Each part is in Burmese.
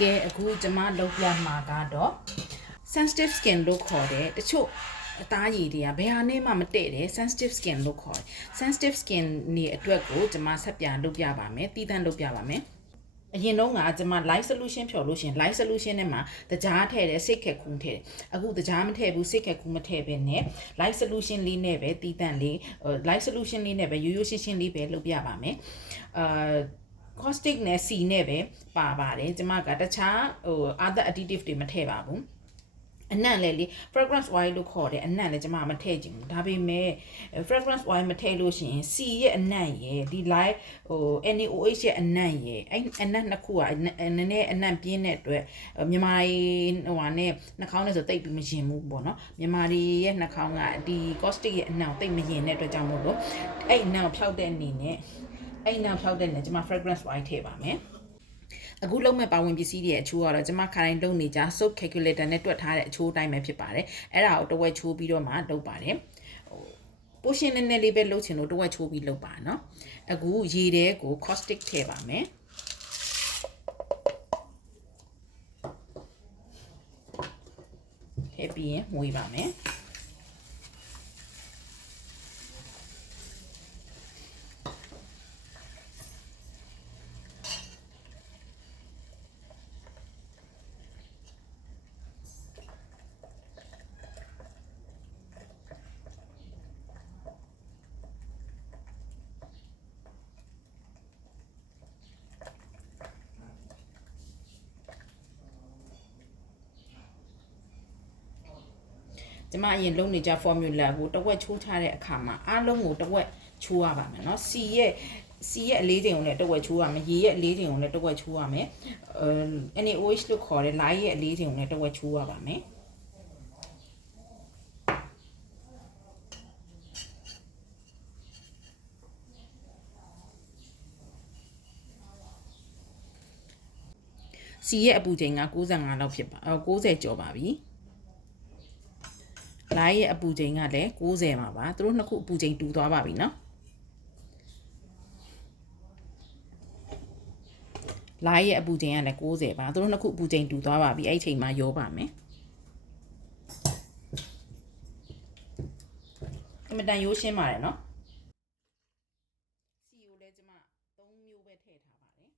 ကဲအခုကျမလုပ်ပြမှာကတော့ sensitive skin လို့ခေါ်တယ်တချို့အသားရည်တွေကဘယ်ဟာနဲ့မှမတည့်တယ် sensitive skin လို့ခေါ်တယ် sensitive skin နေအတွက်ကိုကျမဆက်ပြန်လုပ်ပြပါမယ်တီးတန့်လုပ်ပြပါမယ်အရင်တော့ကကျမ light solution ဖြော်လို့ရှင် light solution နဲ့မှာတကြားထည့်တယ်စိတ်ခက်ခုံးထည့်တယ်အခုတကြားမထည့်ဘူးစိတ်ခက်ခုံးမထည့်ဘဲနဲ့ light solution လေးနဲ့ပဲတီးတန့်လေး light solution လေးနဲ့ပဲရိုးရိုးရှင်းရှင်းလေးပဲလုပ်ပြပါမယ်caustic နဲ့ C နဲ့ပဲပါပါတယ်ကျမကတခြားother additive တွေမထည့်ပါဘူးအနံ့လေ fragrance oil လို့ခေါ်တယ်အနံ့လေကျမမထည့်ချင်ဘူးဒါပေမဲ့ fragrance oil မထည့်လို့ရှိရင် C ရဲ့အနံ့ရယ်ဒီ light NaOH ရဲ့အနံ့ရယ်အဲ့အနံ့နှစ်ခုကနည်းနည်းအနံ့ပြင်းတဲ့အတွက်မြန်မာဟိုနဲ့နှာခေါင်းနဲ့ဆိုတိတ်ပြီးမရင်ဘူးပေါ့နော်မြန်မာရဲ့နှာခေါင်းကဒီ caustic ရဲ့အနံ့ကိုတိတ်မရင်တဲ့အတွက်ကြောင့်မို့လို့အဲ့အနံ့ကိုဖြောက်တဲ့အနေနဲ့အဲ့အနံ့ဖြောက်တဲ့အနေနဲ့ကျမ fragrance oil ထည့်ပါမယ်အခုလုံးမဲ့ပါဝင်ပစ္စည်းတွေအချိုးကတော့ကျမခါတိုင်းလုပ်နေကြ soap calculator နဲ့တွက်ထားတဲ့အချိုးအတိုင်းပဲဖြစ်ပါတယ်အဲ့ဒါကိုတဝက်ချိုးပြီးတော့မှလုပ်ပါတယ်ပိုရှင်နည်းနည်းလေးပဲလုပ်ချင်လို့တဝက်ချိုးပြီးလုပ်ပါနော်အခုရေထဲကို caustic ထည့်ပါမယ်ထည့်ပြီးရင်မွေးပါမယ်ကျမအရင်လုပ်နေကြ formula ကိုတဝက်ချိုးထားတဲ့အခါမှာအားလုံးကိုတဝက်ချိုးရပါမယ်เนาะ C ရဲ့အလေးချိန်ကိုလည်းတဝက်ချိုးရမယ်ရေရဲ့အလေးချိန်ကိုလည်းတဝက်ချိုးရမယ်NaOH လို့ခေါ်တဲ့ light ရဲ့အလေးချိန်ကိုလည်းတဝက်ချိုးရပါမယ်စီရဲ့အပူချိန်က95လောက်ဖြစ်ပါ90ကျော်ပါပြီလိုင်းရဲ့အပူချိန်ကလည်း90ပါပါသူတို့နှစ်ခုအပူချိန်တူသွားပါပြီเนาะလိုင်းရဲ့အပူချိန်ကလည်း90ပါသူတို့နှစ်ခုအပူချိန်တူသွားပါပြီအဲ့ဒီချိန်မှာရောပါမယ်အမတန်ရိုးရှင်းပါတယ်เนาะစီကိုလည်းကျမ3မျိုးပဲထည့်ထားပါတယ်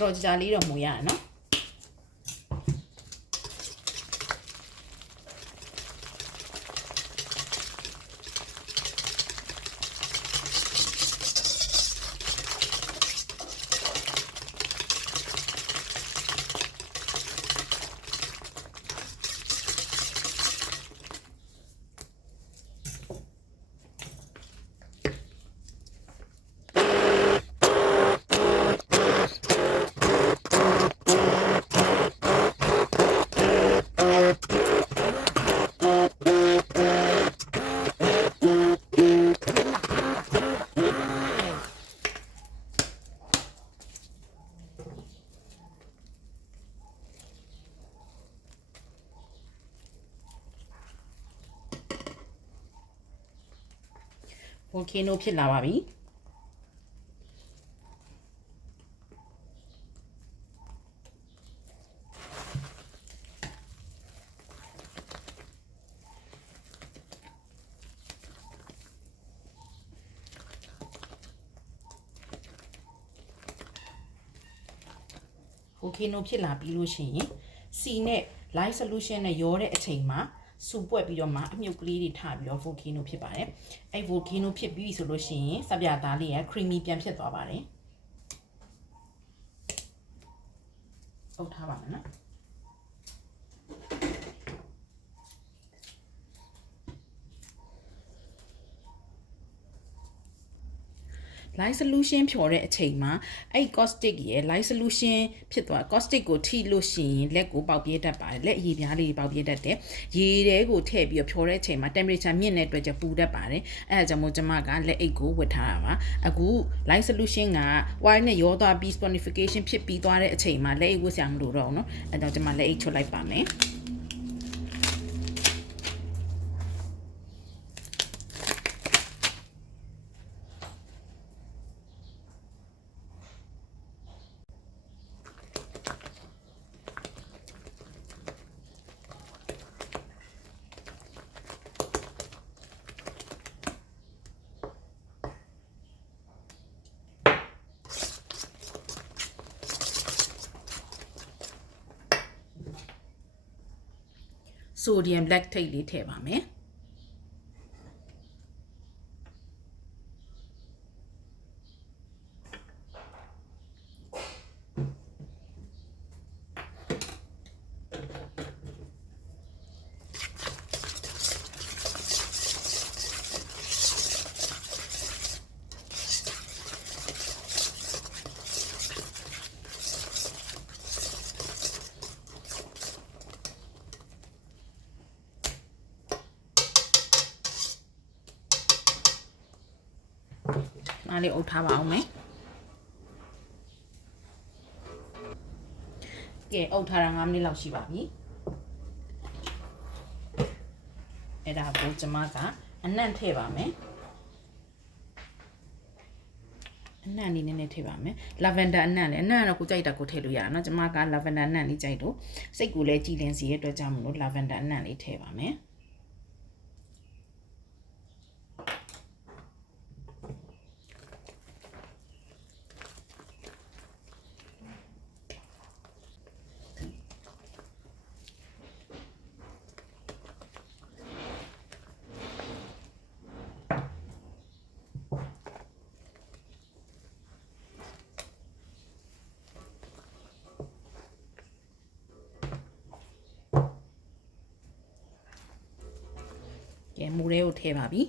တော်ကြာလေးတော့မူရနော် volcano ဖြစ်လာပါပြီvolcano ဖြစ်လာပြီးလို့ရှိရင် C နဲ့ light solution နဲ့ရောတဲ့အချိန်မှာစူပွက်ပြီးတော့မှအမြုပ်ကလေးတွေထပြီးတော့ volcano ဖြစ်ပါတယ်။အဲ့ volcano ဖြစ်ပြီးဆိုလို့ရှိရင်စပြသားလေးက creamy ပြန်ဖြစ်သွားပါတယ်။အုပ်ထားပါမယ်နော်။ light solution ဖြော်တဲ့အချိန်မှာအဲ့ caustic ရဲ့ light solution ဖြစ်သွား caustic ကိုထိလို့ရှိရင်လက်ကိုပေါက်ပြဲတတ်ပါတယ်လက်အရည်ပြားလေးပေါက်ပြဲတတ်တယ်ရေထဲကိုထည့်ပြီးတော့ဖြော်တဲ့အချိန်မှာ temperature မြင့်တဲ့အတွက်ကြောင့်ပူတတ်ပါတယ်အဲ့ဒါကြောင့်မို့ကျွန်မကလက်အိတ်ကိုဝတ်ထားတာပါအခု light solution က wire နဲ့ရောသွားပြီး sonification ဖြစ်ပြီးသွားတဲ့အချိန်မှာလက်အိတ်ဝတ်စရာမလိုတော့ဘူးเนาะအဲ့တော့ကျွန်မလက်အိတ်ချွတ်လိုက်ပါမယ်sodium lactate လေးထည့်ပါမယ်အားလေးအုပ်ထားပါအောင်မယ်ကဲအုပ်ထားတာ9မိနစ်လောက်ရှိပါပြီအဲ့ဒါကိုကျွန်မကအနံ့ထည့်ပါမယ်အနံ့လေးနည်းနည်းထည့်ပါမယ် lavender အနံ့လေးအနံ့ကတော့ကိုကြိုက်တာကိုထည့်လို့ရတာเนาะကျွန်မက lavender အနံ့လေးကြိုက်တော့စိတ်ကိုလည်းကြည်လင်စီရဲ့အတွက်ကြောင့်မလို့ lavender အနံ့လေးထည့်ပါမယ်ကဲမူရဲကိုထည့်ပါပြီ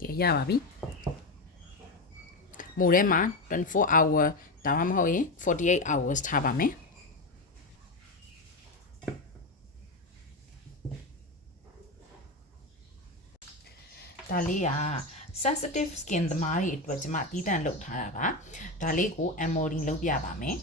ကဲရပါပြီမိုးထဲမှာ24 hour ဒါမှမဟုတ်ရင်48 hours ထားပါမယ်ဒါလေးက sensitive skin သမားတွေအတွက်ကျွန်မတီးတန့်လုပ်ထားတာပါဒါလေးကို embodying လုပ်ပြပါမယ်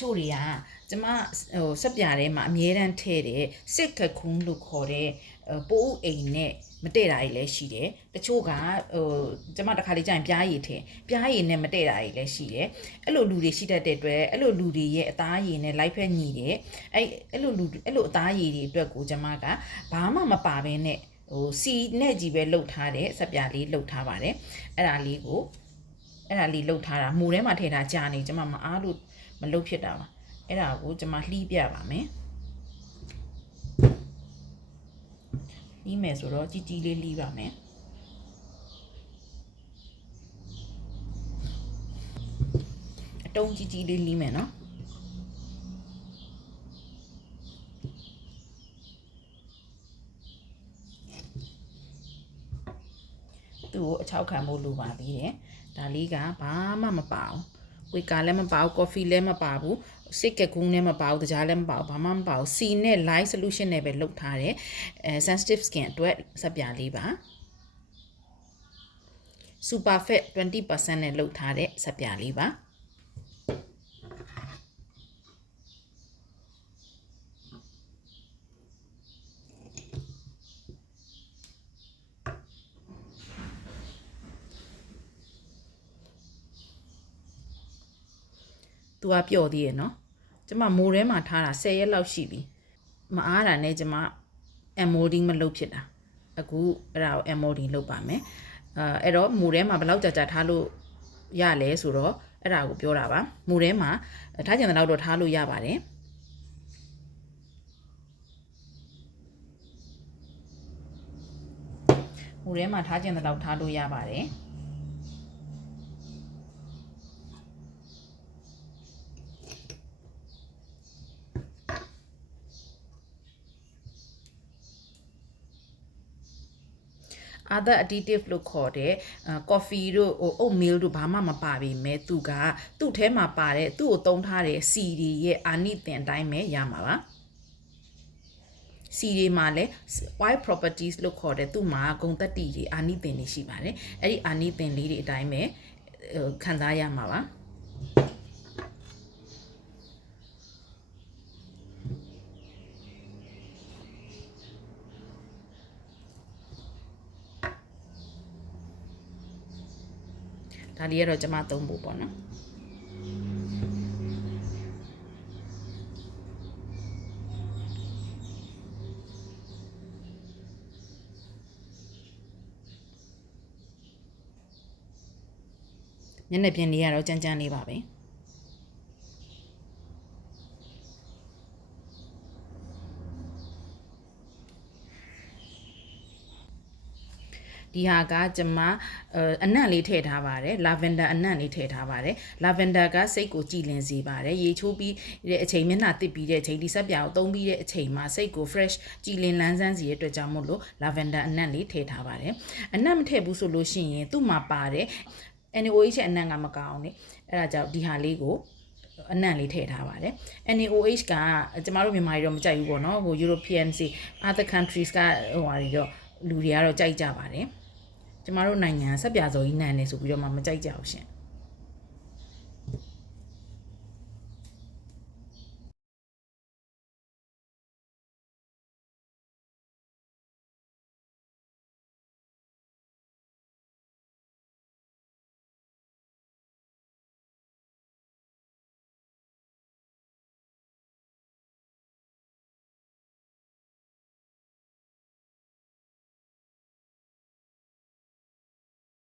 ချို့တွေကကျမစက်ပြထဲမှာအမြဲတမ်းထည့်တယ်စစ်ခခုံးလို့ခေါ်တဲ့ပိုးအိမ်နဲ့မတည့်တာတွေလည်းရှိတယ်တချို့ကကျမတစ်ခါလေးကြာရင်ပြားရည်ထည့်ပြားရည်နဲ့မတည့်တာတွေလည်းရှိတယ်အဲ့လိုလူတွေရှိတတ်တဲ့အတွက်အဲ့လိုလူတွေရဲ့အသားရည်နဲ့လိုက်ဖက်ညီတယ်အဲ့လိုအသားရည်တွေအတွက်ကိုကျမကဘာမှမပါဘဲနဲ့စီနဲ့ကြီးပဲလှုပ်ထားတဲ့စက်ပြလေးလှုပ်ထားပါတယ်အဲ့ဒါလေးလှုပ်ထားတာမူထဲမှာထည့်ထားကြာနေကျမမအားလို့မလှုပ်ဖြစ်တာပါအဲ့ဒါကိုကျမလှီးပြပါမယ်လှီးမယ်ဆိုတော့ကြီးကြီးလေးလှီးပါမယ်အတုံးကြီးကြီးလေးလှီးမယ်နော်သူ့ကိုအချောက်ခံဖို့လိုပါသေးတယ်ဒါလေးကဘာမှမပါဘူးဝေကာလည်းမပါဘူးကော်ဖီလည်းမပါဘူးစစ်ကကူးလည်းမပါဘူးတကြားလည်းမပါဘူးဘာမှမပါဘူးစီနဲ့ light solution နဲ့ပဲလုပ်ထားတယ်sensitive skin အတွက်စက်ပြလေးပါ super fat 20% နဲ့လုပ်ထားတဲ့စက်ပြလေးပါသူကပျော်သေးရဲ့နော်ကျမမိုးထဲမှာထားတာ10ရက်လောက်ရှိပြီမအားတာနဲ့ကျမ embolding မလုပ်ဖြစ်တာအခုအဲ့ဒါကို embolding လုပ်ပါမယ်အဲ့တော့မိုးထဲမှာဘယ်လောက်ကြာထားလို့ရလဲဆိုတော့အဲ့ဒါကိုပြောတာပါမိုးထဲမှာထားကြတဲ့လောက်တော့ထားလို့ရပါတယ်မိုးထဲမှာထားကြတဲ့လောက်ထားလို့ရပါတယ်other additive လို့ခေါ်တဲ့ coffee တို့ oatmeal တို့ဘာမှမပါပေမဲ့သူကသူ့ထဲမှာပါတဲ့သူ့ကိုသုံးထားတဲ့စီတွေရဲ့အာနိသင်အတိုင်းပဲရမှာပါစီတွေမှာလည်း white properties လို့ခေါ်တဲ့သူ့မှာဂုဏ်သတ္တိတွေအာနိသင်တွေရှိပါတယ်အဲ့ဒီအာနိသင်လေးတွေအတိုင်းပဲခံစားရမှာပါဒါလေးကတော့ကျမသုံးဖို့ပေါ့နော်မျက်နှာပြင်လေးကတော့ကြမ်းကြမ်းလေးပါပဲဒီဟာကကျမအနံ့လေးထည့်ထားပါတယ် lavender အနံ့လေးထည့်ထားပါတယ် lavender ကစိတ်ကိုကြည်လင်စေပါတယ်ရေချိုးပြီးတဲ့အချိန်မျက်နှာတစ်ပြီးတဲ့အချိန်ဒီစက်ပြာကိုသုံးပြီးတဲ့အချိန်မှာစိတ်ကို fresh ကြည်လင်လန်းဆန်းစေတဲ့အတွက်ကြောင့်မို့လို့ lavender အနံ့လေးထည့်ထားပါတယ်အနံ့မထည့်ဘူးဆိုလို့ရှိရင်သူ့မှာပါတဲ့ NaOH ရဲ့အနံ့ကမကောင်းလေအဲ့ဒါကြောင့်ဒီဟာလေးကိုအနံ့လေးထည့်ထားပါတယ် NaOH ကကျမတို့မြန်မာတွေတော့မကြိုက်ဘူးပေါ့နော်ဟို European other countries ကဟိုဟာတွေတော့လူတွေကတော့ကြိုက်ကြပါတယ်ကျမတို့နိုင်ငံဆက်ပြာစော်ကြီးနံနေဆိုပြီးတော့မှမကြိုက်ကြဘူးရှင်